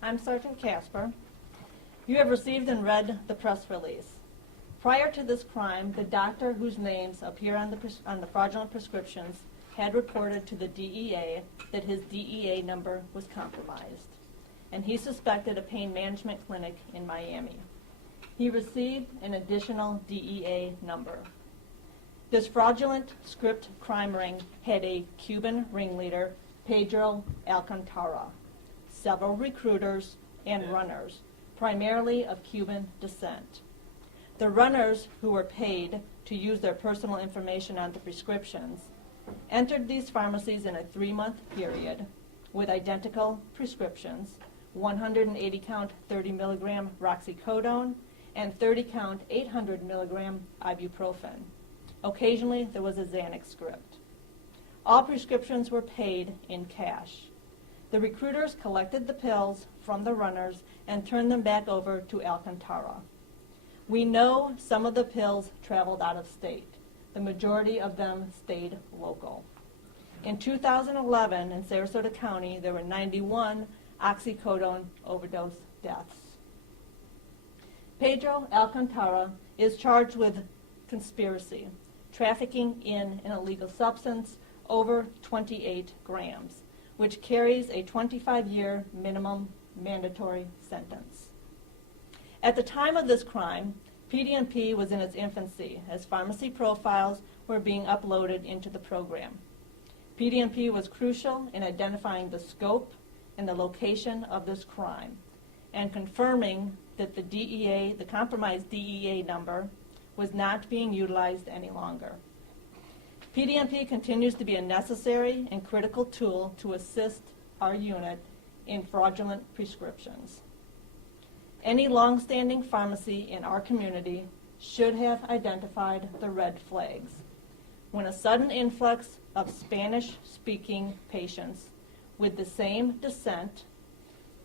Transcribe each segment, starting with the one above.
I'm Sergeant Casper. You have received and read the press release. Prior to this crime, the doctor whose names appear on the fraudulent prescriptions had reported to the DEA that his DEA number was compromised, and he suspected a pain management clinic in Miami. He received an additional DEA number. This fraudulent script crime ring had a Cuban ringleader, Pedro Alcantara, several recruiters, and runners, primarily of Cuban descent. The runners, who were paid to use their personal information on the prescriptions, entered these pharmacies in a 3-month period with identical prescriptions, 180-count 30-milligram roxycodone and 30-count 800-milligram ibuprofen. Occasionally, there was a Xanax script. All prescriptions were paid in cash. The recruiters collected the pills from the runners and turned them back over to Alcantara. We know some of the pills traveled out of state. The majority of them stayed local. In 2011, in Sarasota County, there were 91 oxycodone overdose deaths. Pedro Alcantara is charged with conspiracy, trafficking in an illegal substance over 28 grams, which carries a 25-year minimum mandatory sentence. At the time of this crime, PDMP was in its infancy as pharmacy profiles were being uploaded into the program. PDMP was crucial in identifying the scope and the location of this crime and confirming that the compromised DEA number was not being utilized any longer. PDMP continues to be a necessary and critical tool to assist our unit in fraudulent prescriptions. Any long-standing pharmacy in our community should have identified the red flags. When a sudden influx of Spanish-speaking patients with the same descent,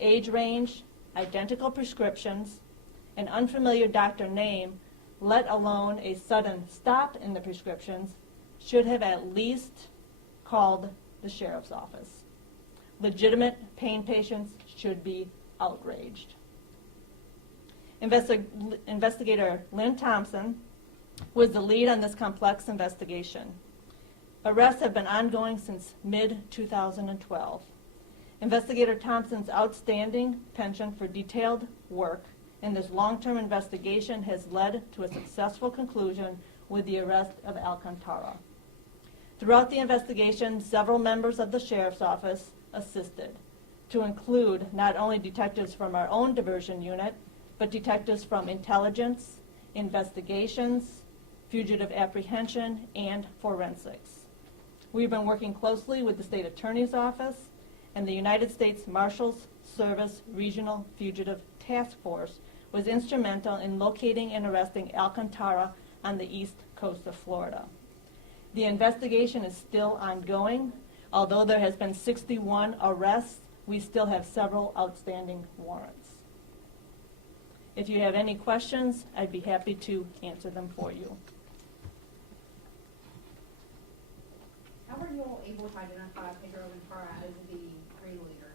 age range, identical prescriptions, an unfamiliar doctor name, let alone a sudden stop in the prescriptions, should have at least called the sheriff's office. Legitimate pain patients should be outraged. Investigator Lynn Thompson was the lead on this complex investigation. Arrests have been ongoing since mid-2012. Investigator Thompson's outstanding penchant for detailed work in this long-term investigation has led to a successful conclusion with the arrest of Alcantara. Throughout the investigation, several members of the Sheriff's Office assisted, to include not only detectives from our own diversion unit, but detectives from intelligence, investigations, fugitive apprehension, and forensics. We've been working closely with the State Attorney's Office and the United States Marshals Service Regional Fugitive Task Force was instrumental in locating and arresting Alcantara on the east coast of Florida. The investigation is still ongoing. Although there has been 61 arrests, we still have several outstanding warrants. If you have any questions, I'd be happy to answer them for you. How were you all able to identify Pedro Alcantara as the ringleader?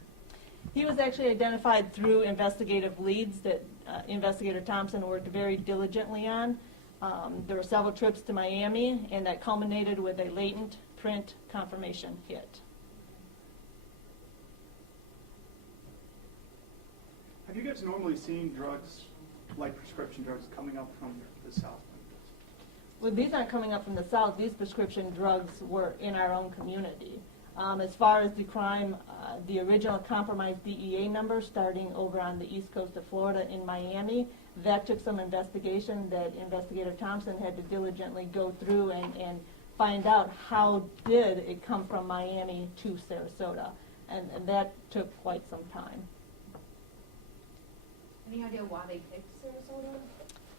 He was actually identified through investigative leads that Investigator Thompson worked very diligently on. There were several trips to Miami, and that culminated with a latent print confirmation hit. Have you guys normally seen drugs, like prescription drugs, coming up from the South? Well, these aren't coming up from the South. These prescription drugs were in our own community. As far as the crime, the original compromised DEA number starting over on the east coast of Florida in Miami, that took some investigation that Investigator Thompson had to diligently go through and find out how did it come from Miami to Sarasota. And that took quite some time. Any idea why they picked Sarasota?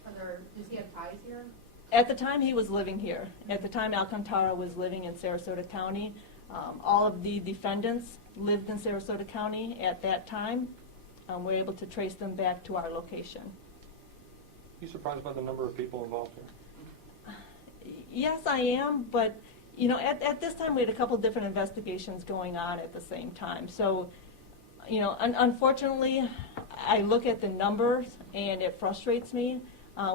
Does he have ties here? At the time, he was living here. At the time, Alcantara was living in Sarasota County. All of the defendants lived in Sarasota County at that time. We're able to trace them back to our location. Are you surprised by the number of people involved here? Yes, I am, but you know, at this time we had a couple different investigations going on at the same time. So Unfortunately, I look at the numbers and it frustrates me.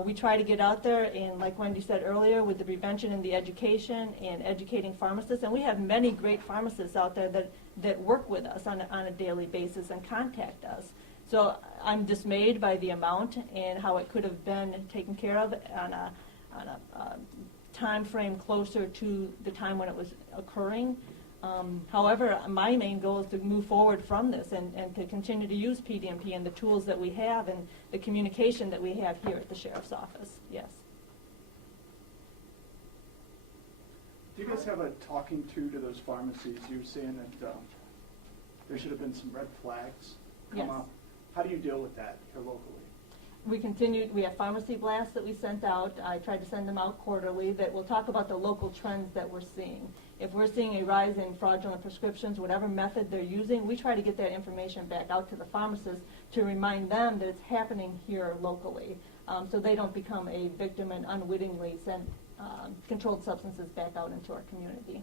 We try to get out there and, like Wendy said earlier, with the prevention and the education and educating pharmacists, and we have many great pharmacists out there that work with us on a daily basis and contact us. So I'm dismayed by the amount and how it could have been taken care of on a time frame closer to the time when it was occurring. However, my main goal is to move forward from this and to continue to use PDMP and the tools that we have and the communication that we have here at the Sheriff's Office. Yes. Do you guys have a talking to those pharmacies? You were saying that there should have been some red flags come Yes. up. How do you deal with that here locally? We have pharmacy blasts that we sent out. I tried to send them out quarterly that will talk about the local trends that we're seeing. If we're seeing a rise in fraudulent prescriptions, whatever method they're using, we try to get that information back out to the pharmacists to remind them that it's happening here locally, so they don't become a victim and unwittingly send controlled substances back out into our community.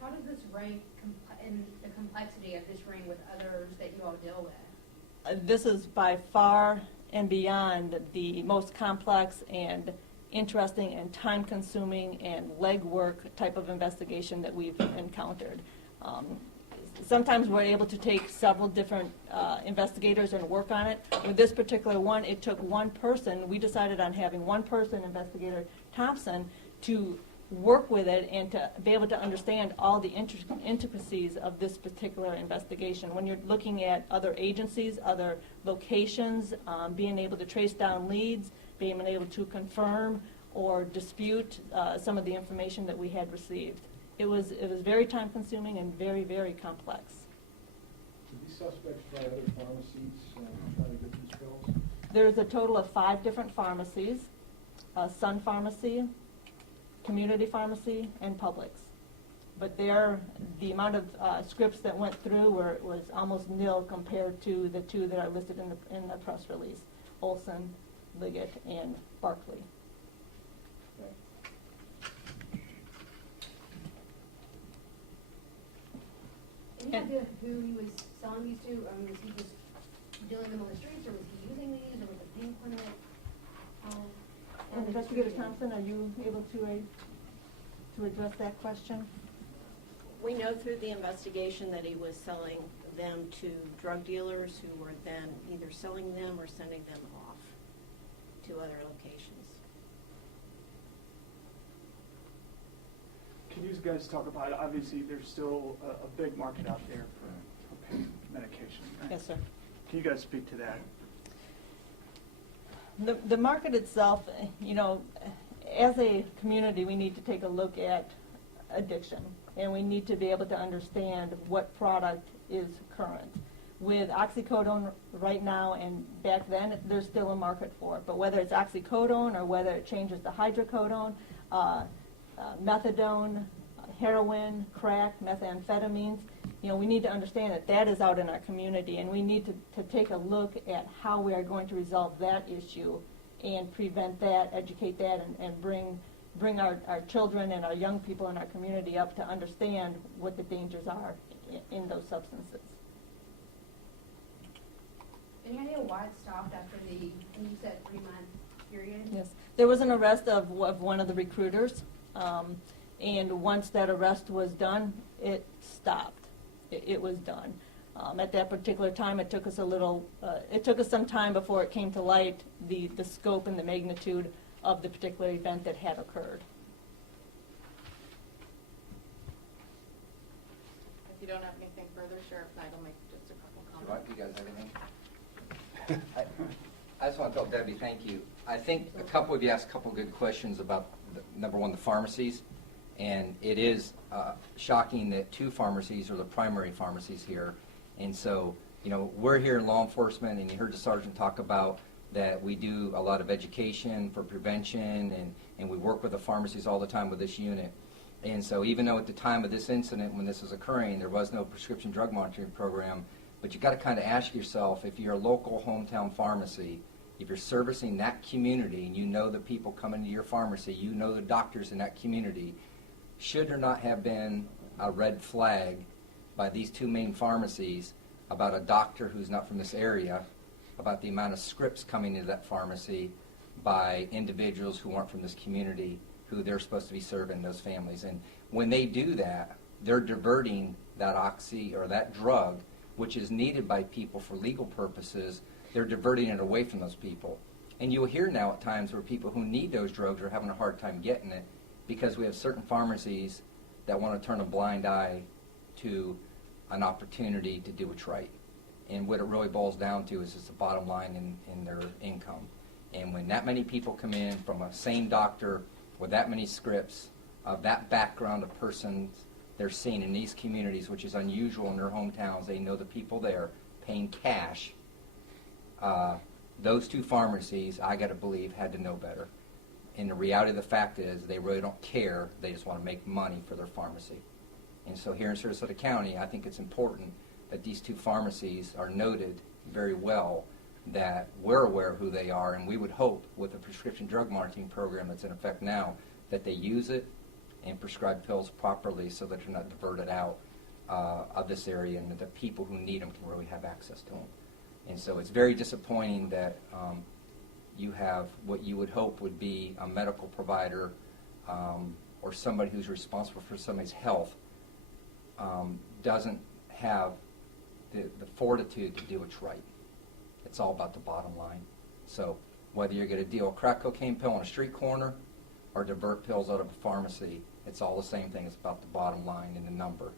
How does this rank in the complexity of this ring with others that you all deal with? This is by far and beyond the most complex and interesting and time-consuming and legwork type of investigation that we've encountered. Sometimes we're able to take several different investigators and work on it. With this particular one, it took one person. We decided on having one person, Investigator Thompson, to work with it and to be able to understand all the intricacies of this particular investigation. When you're looking at other agencies, other locations, being able to trace down leads, being able to confirm or dispute some of the information that we had received. It was very time-consuming and very, very complex. Did these suspects try other pharmacies trying to get these pills? There's a total of 5 different pharmacies: Sun Pharmacy, Community Pharmacy, and Publix. But the amount of scripts that went through was almost nil compared to the 2 that are listed in the press release: Olson, Liggett, and Barkley. Any idea who he was selling these to? I mean, was he just dealing them on the streets, or was he using these, or was it pain clinic? Investigator Thompson, are you able to address that question? We know through the investigation that he was selling them to drug dealers who were then either selling them or sending them off to other locations. Can you guys talk about, obviously there's still a big market out there for pain medication, right? Yes, sir. Can you guys speak to that? The market itself, as a community, we need to take a look at addiction, and we need to be able to understand what product is current. With oxycodone right now and back then, there's still a market for it. But whether it's oxycodone or whether it changes to hydrocodone, methadone, heroin, crack, methamphetamines, we need to understand that is out in our community, and we need to take a look at how we are going to resolve that issue and prevent that, educate that, and bring our children and our young people in our community up to understand what the dangers are in those substances. Any idea why it stopped after you said 3-month period? Yes, there was an arrest of one of the recruiters, and once that arrest was done, it stopped. It was done. At that particular time, it took us some time before it came to light the scope and the magnitude of the particular event that had occurred. If you don't have anything further, Sheriff Knight will make just a couple Do comments. you guys have anything? I just want to tell Debbie, thank you. I think a couple of you asked a couple of good questions about, number one, the pharmacies. And it is shocking that 2 pharmacies are the primary pharmacies here. And so, we're here in law enforcement, and you heard the sergeant talk about that we do a lot of education for prevention, and we work with the pharmacies all the time with this unit. And so even though at the time of this incident, when this was occurring, there was no prescription drug monitoring program, but you got to kind of ask yourself, if you're a local hometown pharmacy, if you're servicing that community and you know the people coming to your pharmacy, you know the doctors in that community, should there not have been a red flag by these two main pharmacies about a doctor who's not from this area, about the amount of scripts coming into that pharmacy by individuals who aren't from this community, who they're supposed to be serving those families. And when they do that, they're diverting that oxy or that drug, which is needed by people for legal purposes. They're diverting it away from those people. And you'll hear now at times where people who need those drugs are having a hard time getting it because we have certain pharmacies that want to turn a blind eye to an opportunity to do what's right. And what it really boils down to is it's the bottom line in their income. And when that many people come in from a same doctor with that many scripts of that background of persons they're seeing in these communities, which is unusual in their hometowns, they know the people there paying cash. Those two pharmacies, I got to believe, had to know better. And the reality of the fact is they really don't care. They just want to make money for their pharmacy. And so here in Sarasota County, I think it's important that these two pharmacies are noted very well, that we're aware of who they are, and we would hope with the prescription drug monitoring program that's in effect now that they use it and prescribe pills properly so that they're not diverted out of this area and that the people who need them can really have access to them. And so it's very disappointing that you have what you would hope would be a medical provider or somebody who's responsible for somebody's health doesn't have the fortitude to do what's right. It's all about the bottom line. So whether you're going to deal a crack cocaine pill on a street corner or divert pills out of a pharmacy, it's all the same thing. It's about the bottom line and the number.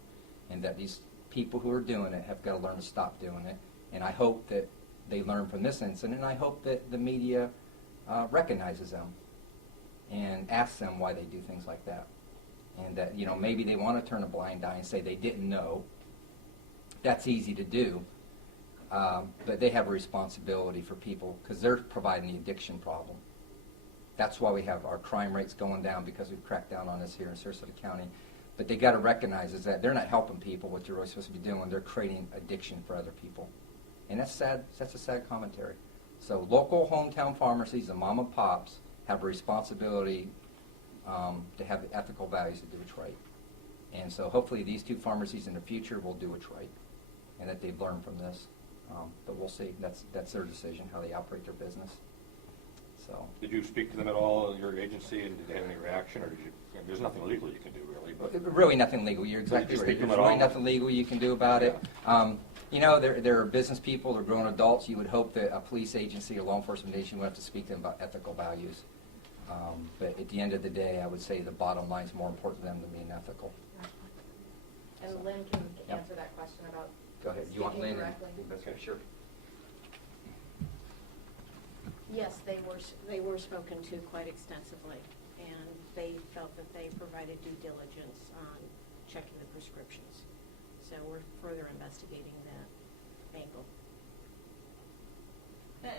And that these people who are doing it have got to learn to stop doing it. And I hope that they learn from this incident, and I hope that the media recognizes them and asks them why they do things like that. And that, you know, maybe they want to turn a blind eye and say they didn't know. That's easy to do. But they have a responsibility for people because they're providing the addiction problem. That's why we have our crime rates going down, because we've cracked down on this here in Sarasota County. But they got to recognize is that they're not helping people what they're really supposed to be doing. They're creating addiction for other people. And that's sad. That's a sad commentary. So local hometown pharmacies, the mom and pops, have a responsibility to have the ethical values to do what's right. And so hopefully these two pharmacies in the future will do what's right and that they've learned from this. But we'll see. That's their decision, how they operate their business. So. Did you speak to them at all, your agency, and did they have any reaction, or did you? There's nothing legal you can do, really. But really nothing legal. You're exactly right. There's really nothing legal you can do about it. You know, there are business people, they're grown adults. You would hope that a police agency or law enforcement agency would have to speak to them about ethical values. But at the end of the day, I would say the bottom line is more important to them than being ethical. And Lynn can answer that question about. Go ahead. You want Lynn? Directly. Okay, sure. Yes, they were spoken to quite extensively, and they felt that they provided due diligence on checking the prescriptions. So we're further investigating that angle.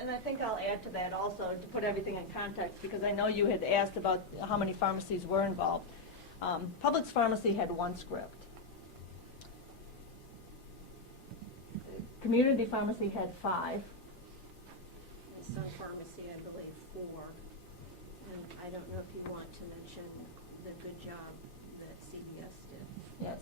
And I think I'll add to that also to put everything in context, because I know you had asked about how many pharmacies were involved. Publix Pharmacy had one script. Community Pharmacy had 5. And Sun Pharmacy, I believe, 4. And I don't know if you want to mention the good job that CVS did. Yes.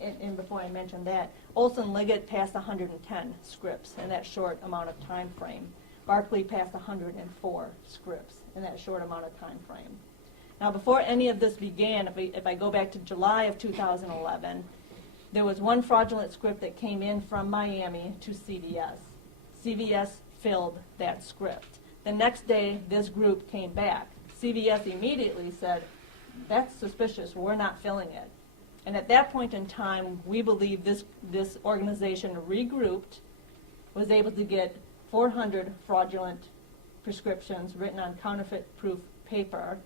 And before I mention that, Olson Liggett passed 110 scripts in that short amount of time frame. Barclay passed 104 scripts in that short amount of time frame. Now, before any of this began, if I go back to July of 2011, there was one fraudulent script that came in from Miami to CVS. CVS filled that script. The next day, this group came back. CVS immediately said, that's suspicious, we're not filling it. And at that point in time, we believe this organization regrouped, was able to get 400 fraudulent prescriptions written on counterfeit-proof paper,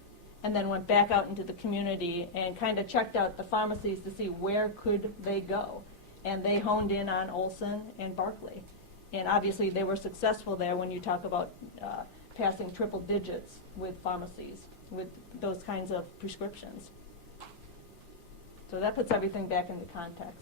and then went back out into the community and kind of checked out the pharmacies to see where could they go. And they honed in on Olson and Barclay. And obviously they were successful there when you talk about passing triple digits with pharmacies, with those kinds of prescriptions. So that puts everything back into context.